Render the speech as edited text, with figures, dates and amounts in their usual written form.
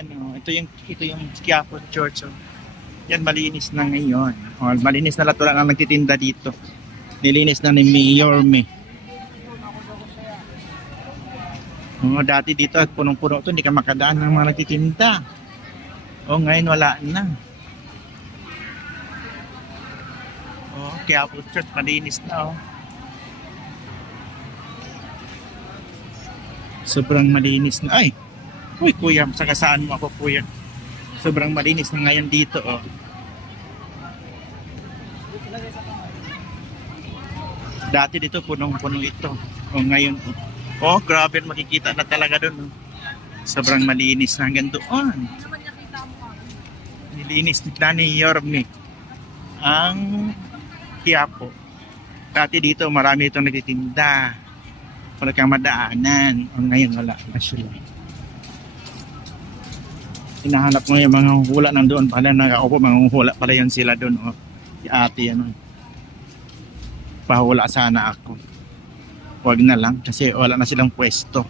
Yan oh, ito yung Quiapo Church oh. Yan malinis na ngayon. Oh, malinis na lahat lang ang nagtitinda dito. Nilinis na ni Mayor May. Oh, dati dito at punong-puno to, hindi ka makadaan ng mga nagtitinda. Oh, ngayon wala na. Oh, Quiapo Church malinis na oh. Sobrang malinis na. Ay! Uy, kuya, sagasaan mo ako, kuya. Sobrang malinis na ngayon dito, oh. Dati dito, punong-puno ito. Oh, ngayon, oh. Oh, grabe, makikita na talaga doon, oh. Sobrang malinis na hanggang doon. Nilinis na ni Yorme ang Quiapo. Dati dito, marami itong nagtitinda. Wala kang madaanan. Oh, ngayon, wala na sila. Hinahanap mo yung mga hula nandoon pala, nakaupo, mga hula pala yun sila doon. Oh. Si ate, ano. Pahula sana ako. Huwag na lang kasi wala na silang pwesto.